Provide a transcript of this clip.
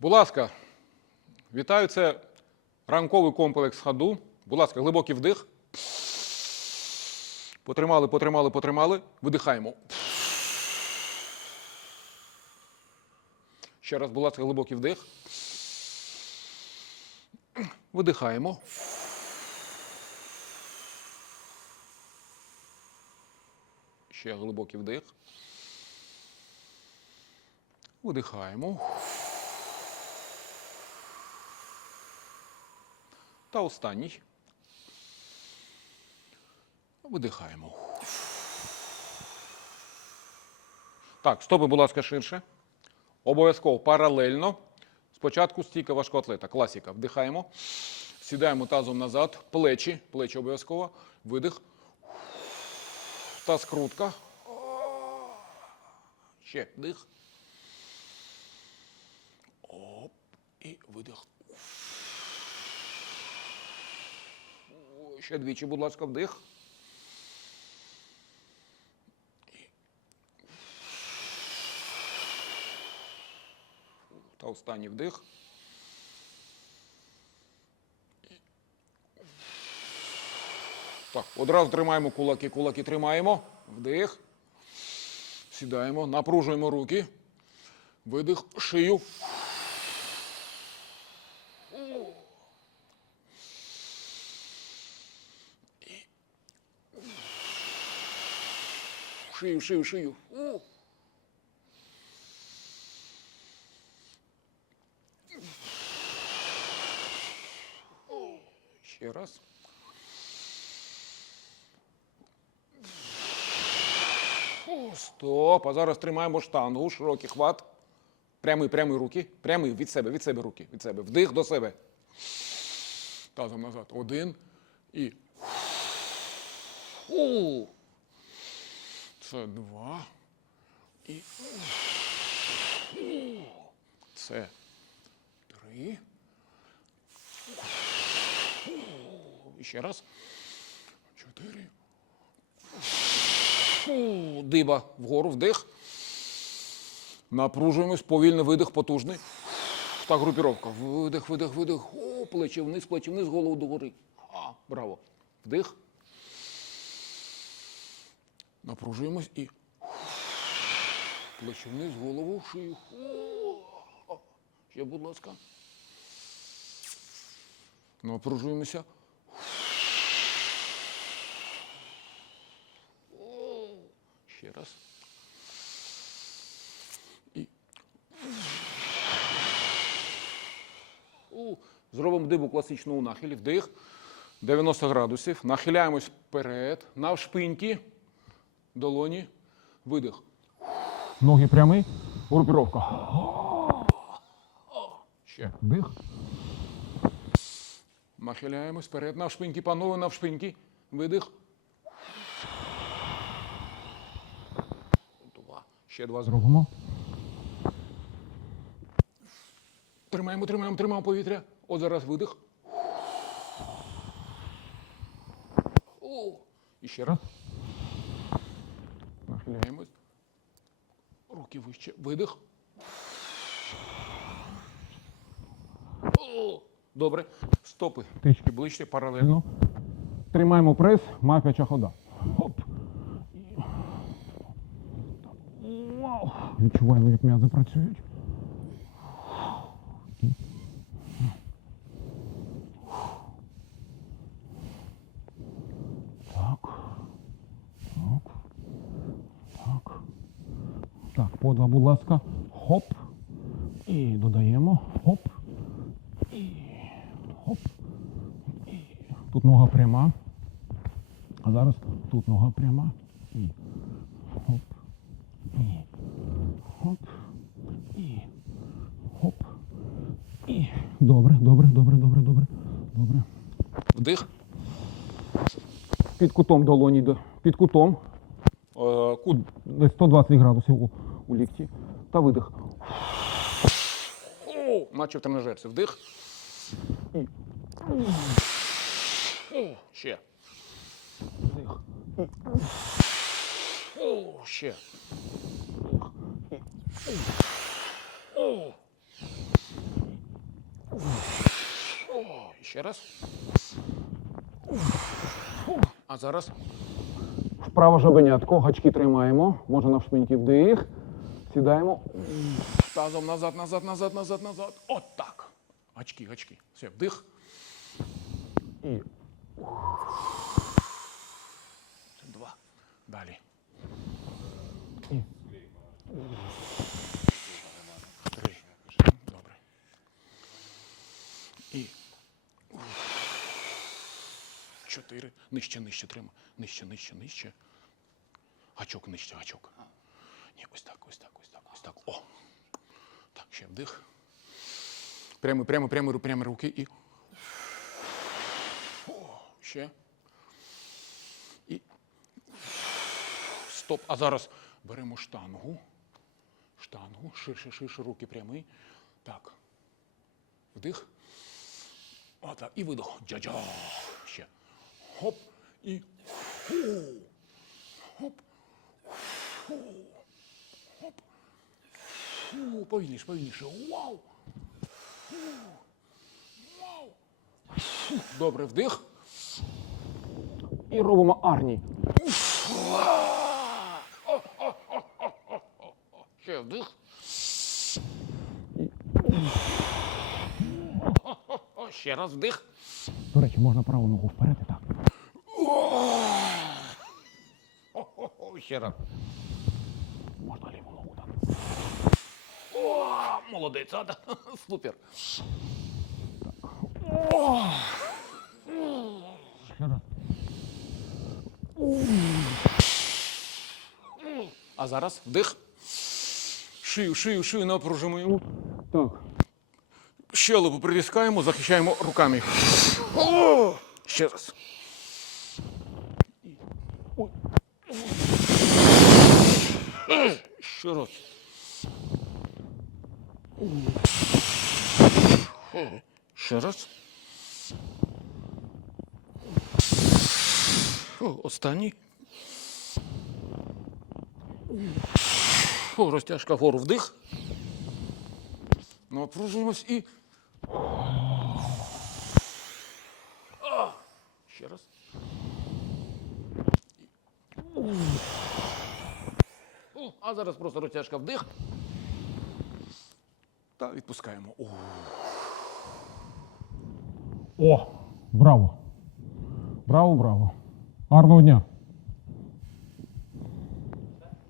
Будь ласка, вітаю. Це ранковий комплекс ходу. Будь ласка, глибокий вдих. Потримали, потримали, потримали. Видихаємо. Ще раз, будь ласка, глибокий вдих. Видихаємо. Ще глибокий вдих. Видихаємо. Та останній. Видихаємо. Так, стопи, будь ласка, ширше. Обов'язково паралельно. Спочатку стійка важкоатлета. Класіка. Вдихаємо. Сідаємо тазом назад. Плечі. Плечі обов'язково. Видих. Та скрутка. Ще вдих. Оп. І видих. Ще двічі, будь ласка, вдих. Та останній вдих. Так, одразу тримаємо кулаки, кулаки тримаємо. Вдих. Сідаємо, напружуємо руки. Видих, шию. Шию, шию, шию. О. Ще раз. О, Стоп. А зараз тримаємо штангу, широкий хват. Прямий, прямий руки. Прямий від себе, від себе руки. Від себе. Вдих до себе. Тазом назад. Один. І. У. Це два. І. Це три. І ще раз. Чотири. Диба вгору, вдих. Напружуємось, повільний видих, потужний. Так, групіровка. Видих, видих, видих. О, плечі вниз, плечі вниз, голову догори. А, браво. Вдих. Напружуємось і. Плечі вниз, голову, шию. О, Ще, будь ласка. Напружуємося. Ще раз. І. Зробимо дибу класичну у нахилі. Вдих. 90 градусів. Нахиляємось вперед. Навшпиньки. Долоні. Видих. Ноги прямі. Групіровка. Ще. Дих. Нахиляємось вперед. Навшпиньки, панове, навшпиньки. Видих. Два. Ще два зробимо. Зробимо. Тримаємо, тримаємо, тримаємо повітря. От зараз видих. О, І ще раз. Нахиляємось. Руки вище. Видих. Добре. Стопи. Тички. Ближче, паралельно. Тримаємо прес, мапяча хода. Хоп. Вау. Відчуваємо, як м'язи працюють. І. Так. Так. Так. Так, по два, будь ласка. Хоп. І додаємо. Хоп. І хоп. Тут нога пряма. А зараз тут нога пряма. І хоп. І хоп. І хоп. І. Добре, добре, добре, добре, добре. Добре. Вдих. Під кутом долоні. Під кутом. Е, Кут. Десь 120 градусів у, лікті. Та видих. Наче в тренажерці. Вдих. І. Ще. Вдих. О, ще. Ще раз. А зараз Вправо жабенятко, гачки тримаємо. Можна на шпиньки вдих. Сідаємо. тазом назад, назад, назад, назад, назад. От так. Очки, очки. Все, вдих. І Два. Далі. Три. Добре. І. Чотири. Нижче, нижче трима. Нижче, нижче, нижче. Гачок нижче, гачок. Ні, ось так, ось так. Вдих. Прямо, прямо, прямо, прямо руки і. О, ще. І. Стоп. А зараз беремо штангу. Штангу. Ширше, ширше, руки прямі. Так. Вдих. Отак. І видох. Джа-джа. Ще. Хоп. І. Фу. Хоп. Фу. Хоп. Фу. Повільніше, повільніше. Вау. Фу. Вау. Фу. Добре, вдих. І робимо арні. Ще вдих. Ще раз вдих. До речі, можна праву ногу вперед і так. Ще раз. Можна ліву ногу так. О, молодець, а? Супер. А зараз вдих. Шию, шию, шию напружуємо. Так. Щелепу притискаємо, захищаємо руками. О! Ще раз. Ще раз. Ще раз. Останній. О, розтяжка вгору вдих. Напружуємось і. Ще раз. А зараз просто розтяжка вдих. Та відпускаємо. О! Браво! Браво, браво. Гарного дня!